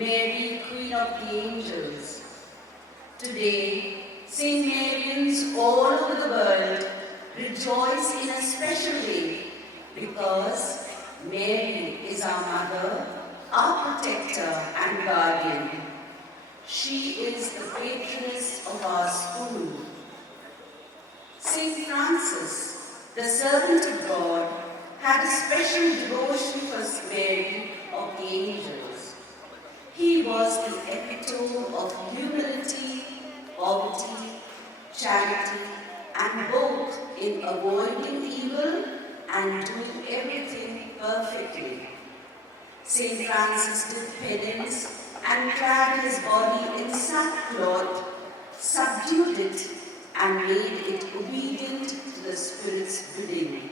Mary, Queen of the Angels. Today, St. Marians all over the world rejoice in a special way because Mary is our mother, our protector and guardian. She is the patroness of our school. St. Francis, the servant of God, had a special devotion for Mary of the Angels. He was the epitome of humility, poverty, charity, and both in avoiding evil and doing everything perfectly. St. Francis did penance and clad his body in sackcloth, subdued it, and made it obedient to the Spirit's bidding.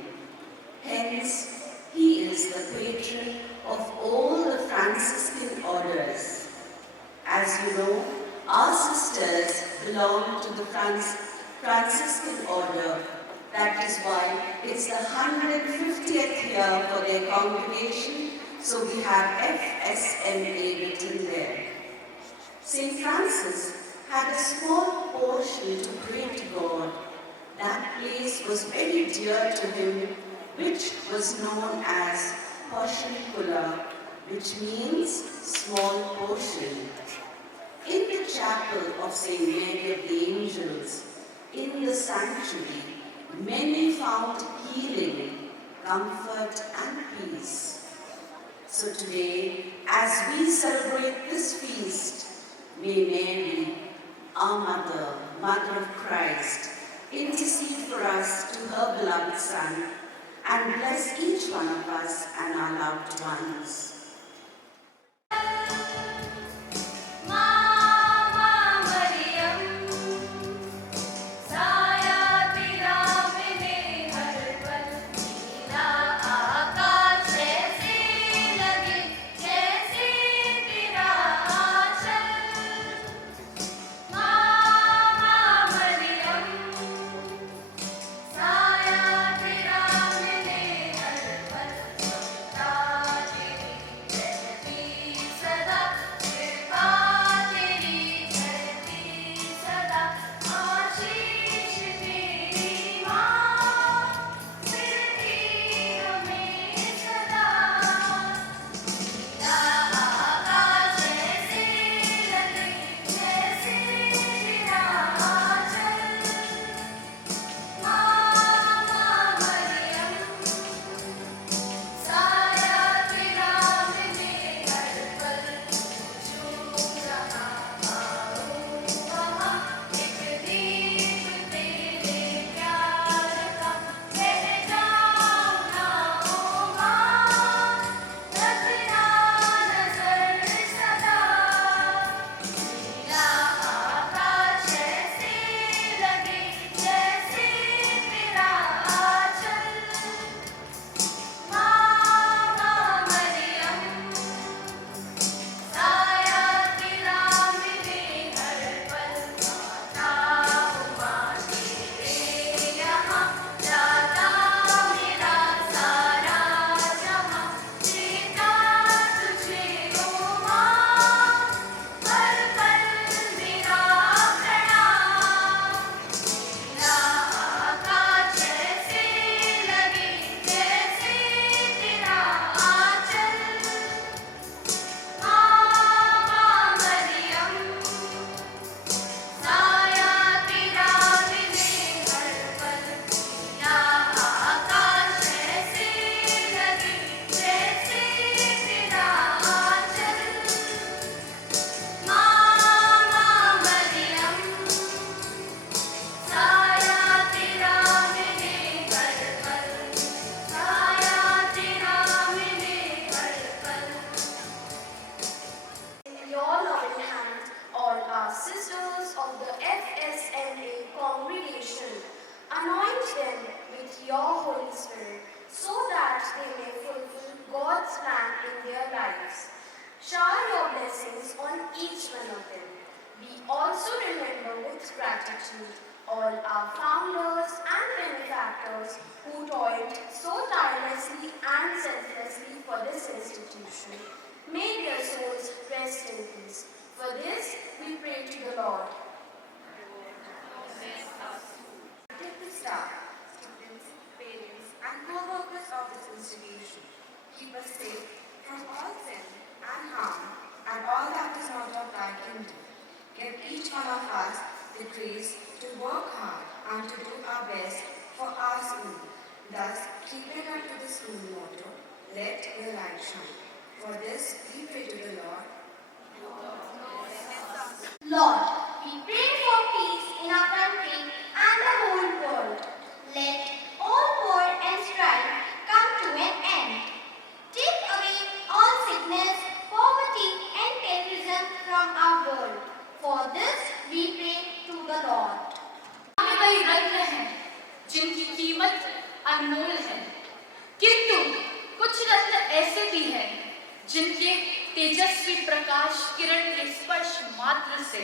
Hence, he is the patron of all the Franciscan orders. As you know, our sisters belong to the Franciscan order. That is why it's the 150th year for their congregation, so we have FSMA written there. St. Francis had a small portion to pray to God. That place was very dear to him, which was known as Portionicula, which means small portion. In the chapel of St. Mary of the Angels, in the sanctuary, many found healing, comfort, and peace. So today, as we celebrate this feast, may Mary, our Mother, Mother of Christ, intercede for us to her beloved Son, and bless each one of us and our loved ones. congregation. Anoint them with your Holy Spirit so that they may fulfill God's plan in their lives. Shower your blessings on each one of them. We also remember with gratitude all our founders and benefactors who toiled so tirelessly and selflessly for this institution. May their souls rest in peace. For this, we pray to the Lord. Protect the staff, students, parents, and co-workers of this institution. Keep us safe from all sin and harm and all that is not of thy kingdom. Give each one of us the grace to work hard and to do our best for our school. Thus, keeping unto the school motto, let your light shine. For this, we pray to the Lord. Lord, we pray for peace in our country and the whole world. Let all war and strife come to an end. Take away all sickness, poverty and terrorism from our world. For this we pray to the Lord. कई रत्न हैं जिनकी कीमत अनमोल है, किंतु कुछ रत्न ऐसे भी हैं जिनके तेजस्वी प्रकाश किरण के स्पर्श मात्र से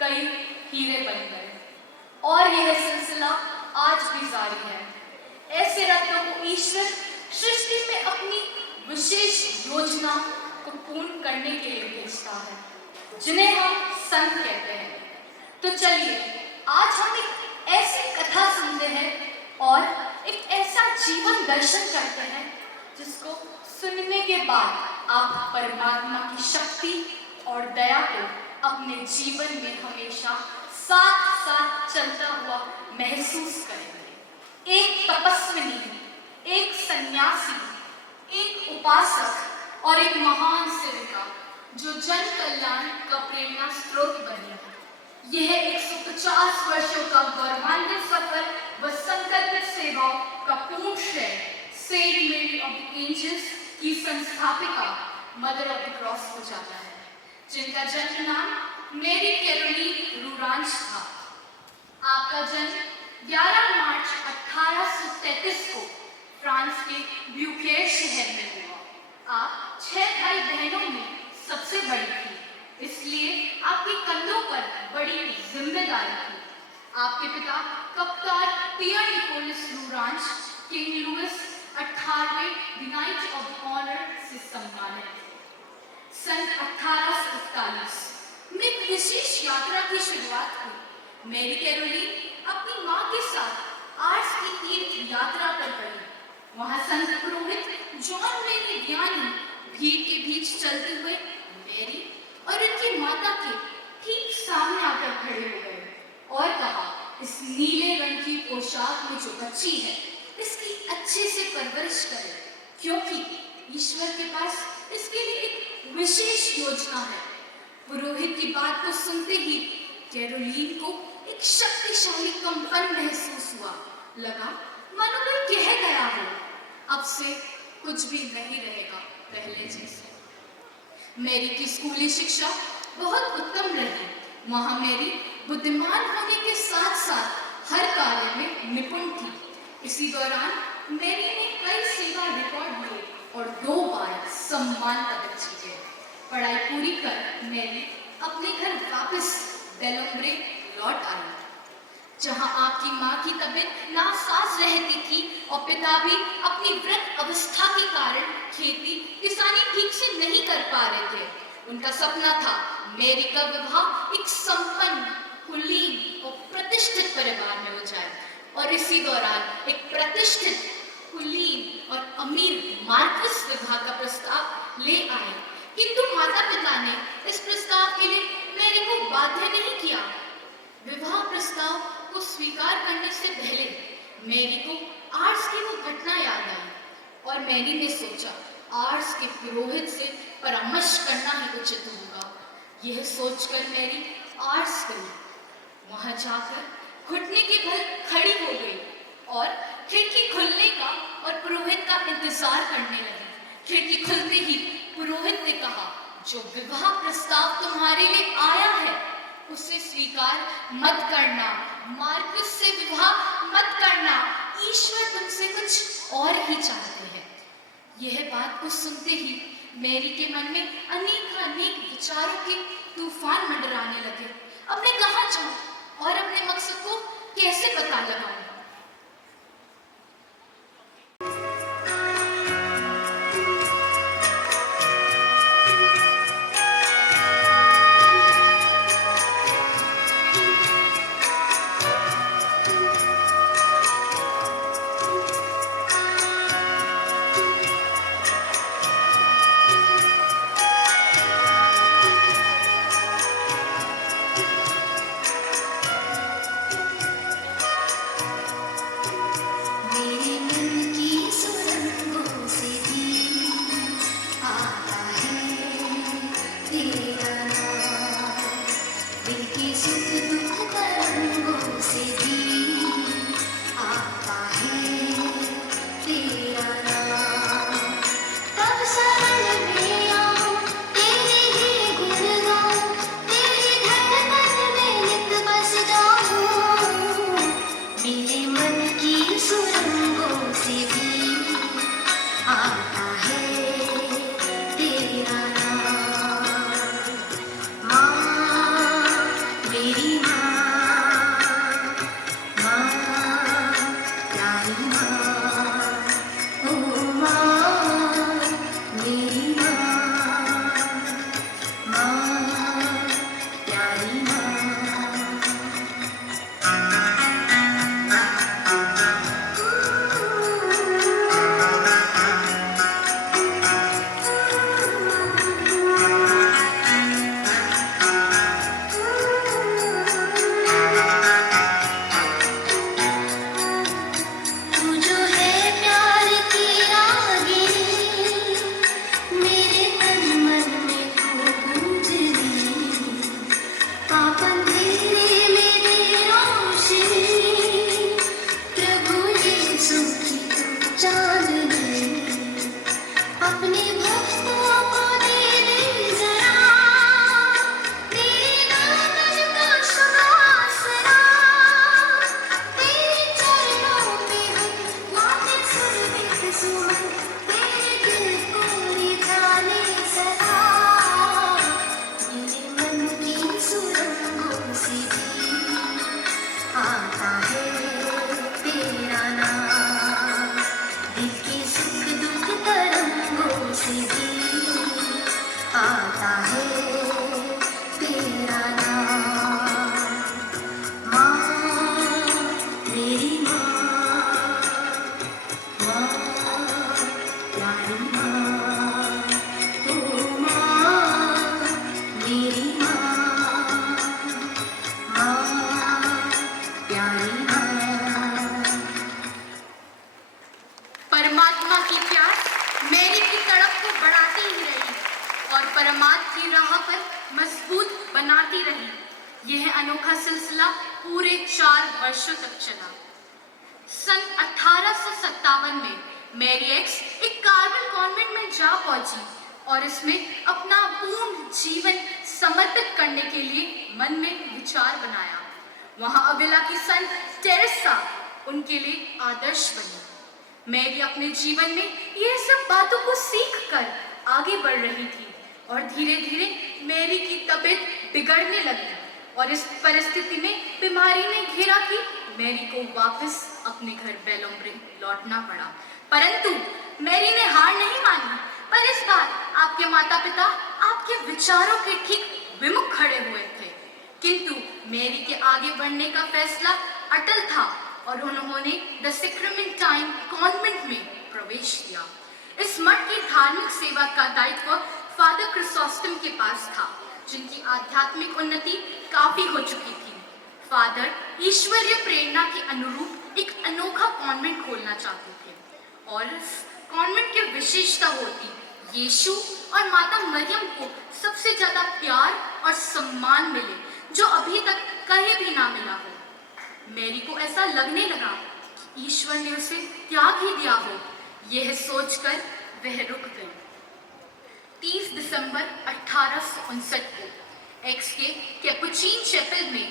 कई हीरे बन गए और यह सिलसिला आज भी जारी है। ऐसे रत्नों को ईश्वर सृष्टि में अपनी विशेष योजना को पूर्ण करने के लिए भेजता है, जिन्हें हम संत कहते हैं। तो चलिए आज हम एक ऐसी कथा सुनते हैं और एक ऐसा जीवन दर्शन करते हैं जिसको सुनने के बाद आप परमात्मा की शक्ति और दया को अपने जीवन में हमेशा साथ साथ चलता हुआ महसूस करेंगे। एक तपस्विनी, एक सन्यासी, एक उपासक और एक महान सेविका जो जन कल्याण का प्रेरणा स्रोत बनी है। यह 150 वर्षों का गौरवान्वित सफर व संकल्पित सेवाओं का पूर्ण श्रेय सेंट मेरी ऑफ द एंजल्स की संस्थापिका मदर ऑफ द क्रॉस को जाता है, जिनका जन्म नाम मेरी कैरोलीन रूरांच था। आपका जन्म 11 मार्च 1833 को फ्रांस के ब्यूकेर शहर में हुआ। आप 6 भाई बहनों में सबसे बड़ी थी, इसलिए आपके कंधों पर बड़ी जिम्मेदारी थी। आपके पिता कप्तान पियर निकोलस रूरांच किंग लुइस 18वें द नाइट ऑफ ऑनर से सम्मानित थे। सन 1841 में एक विशेष यात्रा की शुरुआत हुई। मेरी कैरोलीन अपनी माँ के साथ आर्स की तीर्थ यात्रा पर गई। वहाँ संत पुरोहित जॉन मेरी ज्ञानी भीड़ के बीच चलते हुए मेरी और उनकी माता के ठीक सामने आकर खड़े हो गए और कहा, इस नीले रंग की पोशाक में जो बच्ची है इसकी अच्छे से परवरिश करें, क्योंकि ईश्वर के पास इसके लिए एक विशेष योजना है। पुरोहित की बात को सुनते ही कैरोलीन को एक शक्तिशाली कंपन महसूस हुआ। लगा मानो कोई कह गया हो, अब से कुछ भी नहीं रहेगा पहले जैसे। मेरी की स्कूली शिक्षा बहुत उत्तम रही। वहाँ मेरी बुद्धिमान होने के साथ साथ हर कार्य में निपुण थी। इसी दौरान मेरी ने कई सेवा रिकॉर्ड लिए और 2 बार सम्मान पदक जीते। पढ़ाई पूरी कर मेरी अपने घर वापस डेलोम्ब्रे लौट आई, जहाँ आपकी माँ की तबीयत नासाज रहती थी और पिता भी अपनी वृद्ध अवस्था के कारण खेती किसानी ठीक से नहीं कर पा रहे थे। उनका सपना था मेरी का विवाह एक संपन्न, कुलीन और प्रतिष्ठित परिवार में हो जाए, और इसी दौरान एक प्रतिष्ठित, कुलीन और अमीर मार्कस विवाह का प्रस्ताव ले आए। किंतु माता पिता ने इस प्रस्ताव के लिए मेरी को बाध्य नहीं किया। विवाह प्रस्ताव को स्वीकार करने से पहले मेरी को आर्ट्स की वो घटना याद आई और मैरी ने सोचा आर्ट्स के पुरोहित से परामर्श करना ही उचित होगा। यह सोचकर मेरी आर्ट्स गई। वहां जाकर घुटने के बल खड़ी हो गई और खिड़की खुलने का और पुरोहित का इंतजार करने लगी। खिड़की खुलते ही पुरोहित ने कहा, जो विवाह प्रस्ताव तुम्हारे लिए आया है उसे स्वीकार मत करना, मार्कुस से विवाह मत करना। ईश्वर तुमसे कुछ और ही चाहते हैं। यह बात को सुनते ही मैरी के मन में अनेक विचारों के तूफान मंडराने लगे। अब मैं कहाँ जाऊं और अपने मकसद को कैसे पता लगाऊं? उनके लिए आदर्श बनी। मैरी अपने जीवन में यह सब बातों को सीखकर आगे बढ़ रही थी और धीरे धीरे मैरी की तबीयत बिगड़ने लगी और इस परिस्थिति में बीमारी ने घेरा कि मैरी को वापस अपने घर बेलोम्ब्रे लौटना पड़ा। परंतु मैरी ने हार नहीं मानी, पर इस बार आपके माता पिता आपके विचारों के ठीक विमुख खड़े हुए थे। किंतु मैरी के आगे बढ़ने का फैसला अटल था और उन्होंने द सिक्रमेंटाइन कॉन्वेंट में प्रवेश किया। इस मठ की धार्मिक सेवा का दायित्व फादर क्रिसोस्टम के पास था, जिनकी आध्यात्मिक उन्नति काफी हो चुकी थी। फादर ईश्वरीय प्रेरणा के अनुरूप एक अनोखा कॉन्वेंट खोलना चाहते थे और इस कॉन्वेंट की विशेषता होती यीशु और माता मरियम को सबसे ज्यादा प्यार और सम्मान मिले, जो अभी तक कहीं भी ना मिला हो। मैरी को ऐसा लगने लगा कि ईश्वर ने उसे त्याग ही दिया हो। यह सोचकर वह रुक गई। 30 दिसंबर 1859 को एक्स के कैपुचिन चैपल में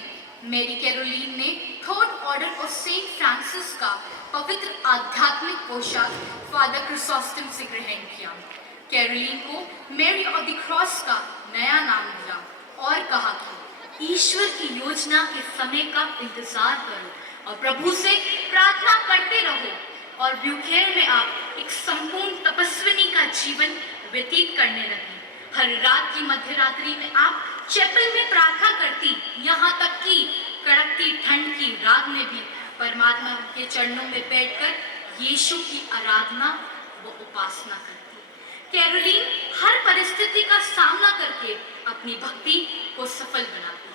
मेरी कैरोलीन ने third order of saint Francis का पवित्र आध्यात्मिक पोशाक फादर क्रिसोस्टम से ग्रहण किया। कैरोलीन को मैरी ऑफ द क्रॉस का नया नाम दिया और कहा कि ईश्वर की योजना के समय का इंतजार करो और प्रभु से प्रार्थना करते रहो। और ब्यूकेर में आप एक संपूर्ण तपस्विनी का जीवन व्यतीत करने लगी। हर रात की मध्यरात्रि में आप चैपल में प्रार्थना करती, यहाँ तक कि कड़कती ठंड की रात में भी परमात्मा के चरणों में बैठकर यीशु की आराधना व उपासना करती। कैरोलीन हर परिस्थिति का सामना करके अपनी भक्ति को सफल बनाती।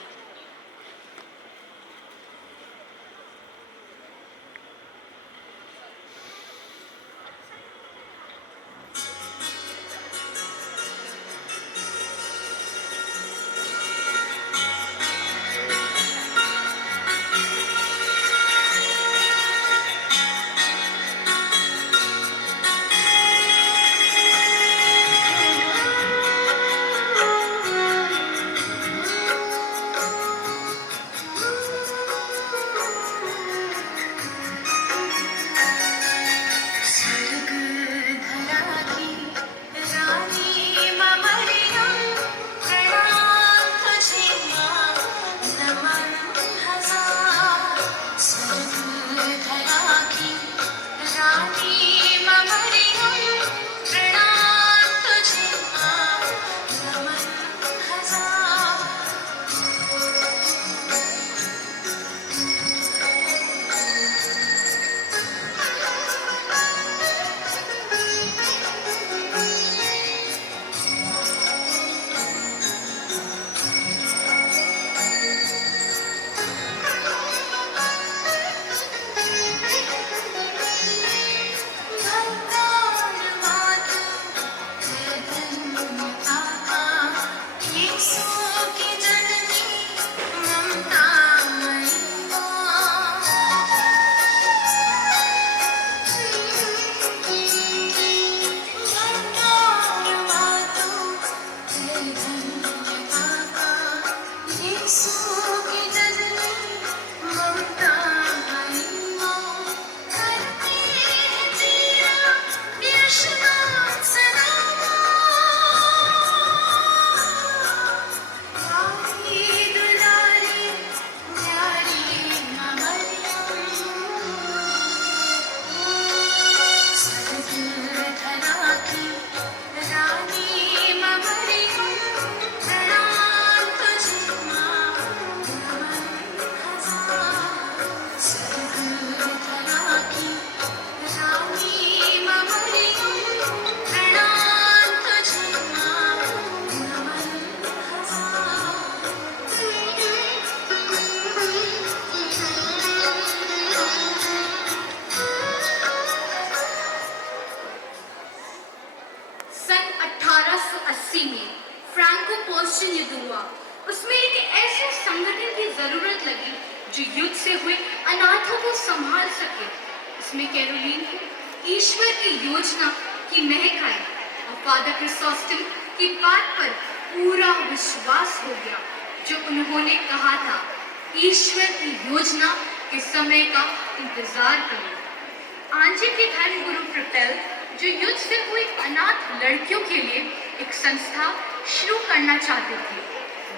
उसमें एक ऐसे संगठन की जरूरत लगी जो युद्ध से हुए अनाथों को संभाल सके। इसमें कैरोलीन को ईश्वर की योजना की महक आई और फादर क्रिसोस्टम की बात पर पूरा विश्वास हो गया जो उन्होंने कहा था, ईश्वर की योजना के समय का इंतजार करो। आंजे के धर्म गुरु प्रपेल जो युद्ध से हुई अनाथ लड़कियों के लिए एक संस्था शुरू करना चाहते थे,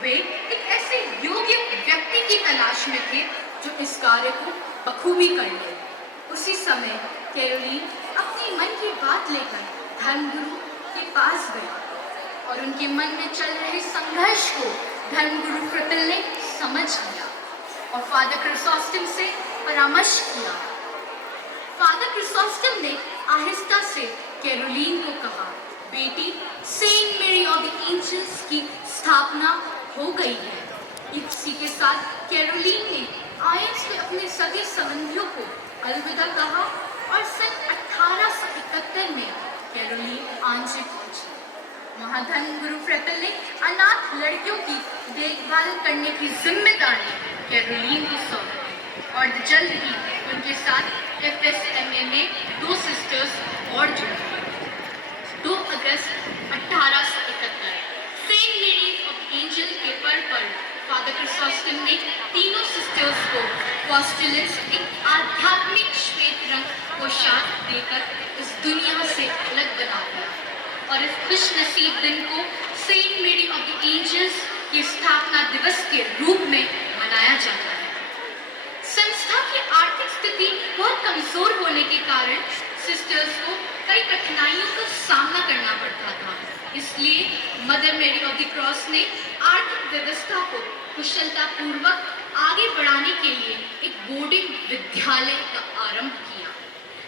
वे एक ऐसे योग्य व्यक्ति की तलाश में थे जो इस कार्य को बखूबी कर ले। उसी समय कैरोलीन अपनी मन की बात लेकर धर्मगुरु के पास गई और उनके मन में चल रहे संघर्ष को धर्मगुरु प्रपेल ने समझ लिया और फादर क्रिसोस्टम से परामर्श किया। फादर क्रिसोस्टम ने आहिस्ता से कैरोलीन को कहा, बेटी, सेंट मेरी ऑफ द एंजल्स की स्थापना हो गई है। इसी के साथ कैरोलीन ने आयंस में अपने सगे संबंधियों को अलविदा कहा और सन 1871 में कैरोलीन आंजे पहुंची। वहां धर्मगुरु प्रपेल ने अनाथ लड़कियों की देखभाल करने की जिम्मेदारी कैरोलीन को सौंपी और जल्द ही उनके साथ FSMA में 2 सिस्टर्स और जुड़ी। 2 अगस्त 1871 सेंट मेरीज ऑफ एंजल के पर्व क्रिसोस्टम ने तीनों सिस्टर्स को पोस्टुलेंस, एक आध्यात्मिक श्वेत रंग पोशाक देकर इस दुनिया से अलग बना दिया और इस खुशनसीब दिन को सेंट मेरी ऑफ द एंजल्स की स्थापना दिवस के रूप में मनाया जाता है। संस्था की आर्थिक स्थिति बहुत कमजोर होने के कारण सिस्टर्स को कई कठिनाइयों का सामना करना पड़ता था। इसलिए मदर मेरी ऑफ द क्रॉस ने आर्थिक व्यवस्था को कुशलतापूर्वक आगे बढ़ाने के लिए एक बोर्डिंग विद्यालय का आरंभ किया,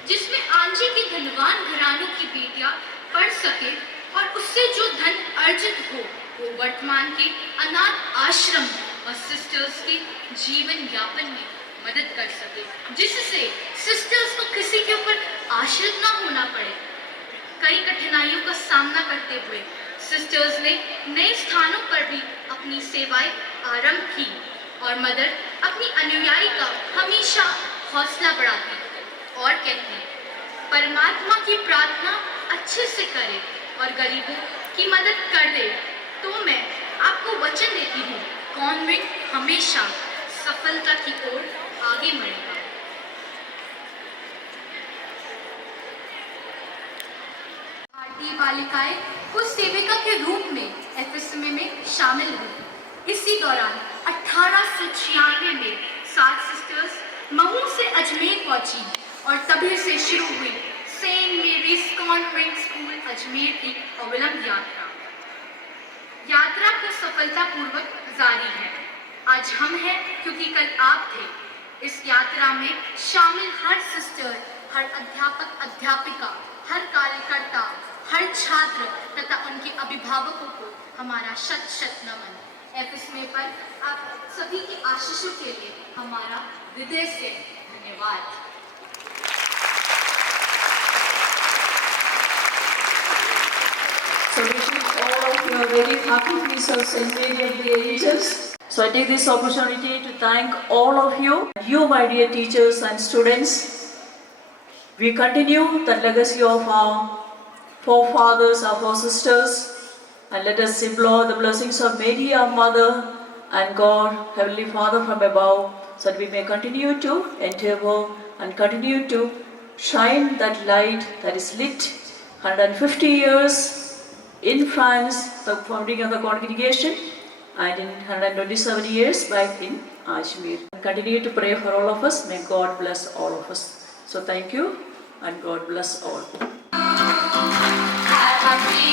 जिसमें आंजी के धनवान घरानों की बेटियां पढ़ सके और उससे जो धन अर्जित हो वो वर्तमान के अनाथ आश्रम और सिस्टर्स के जीवन यापन में मदद कर सके, जिससे सिस्टर्स को किसी के ऊपर आश्रित ना होना पड़े। कई कठिनाइयों का सामना करते हुए सिस्टर्स ने नए स्थानों पर भी अपनी सेवाएं आरंभ की और मदर अपनी अनुयायी का हमेशा हौसला बढ़ाती और कहती, परमात्मा की प्रार्थना अच्छे से करे और गरीबों की मदद कर दे, तो मैं आपको वचन देती हूँ, कॉन्वेंट हमेशा सफलता की ओर आगे बढ़ेगा। भारतीय बालिकाएं कुछ सेविका के रूप में एफएसएमए में शामिल हुई। इसी दौरान 1896 में 7 सिस्टर्स महू से अजमेर पहुंची और तभी से शुरू हुई saint Mary's convent school Ajmer की अविलंब यात्रा को सफलतापूर्वक जारी है। आज हम हैं क्योंकि कल आप थे। इस यात्रा में शामिल हर सिस्टर, हर अध्यापक अध्यापिका, हर कार्यकर्ता, हर छात्र तथा उनके अभिभावकों को हमारा शत शत नमन। एफएसएमए पर आप सभी की आशीषों के लिए हमारा हृदय से धन्यवाद। So wishing all of you a very happy feast of Saint Mary of the Angels. So I take this opportunity to thank all of you, my dear teachers and students. We continue the legacy of our forefathers, our four-sisters, and let us implore the blessings of Mary, our Mother, and God, Heavenly Father from above, so that we may continue to endeavor and continue to shine that light that is lit 150 years in France, the founding of the congregation, and in 127 years back in Ajmer. Continue to pray for all of us. May God bless all of us. So thank you, and God bless all. Happy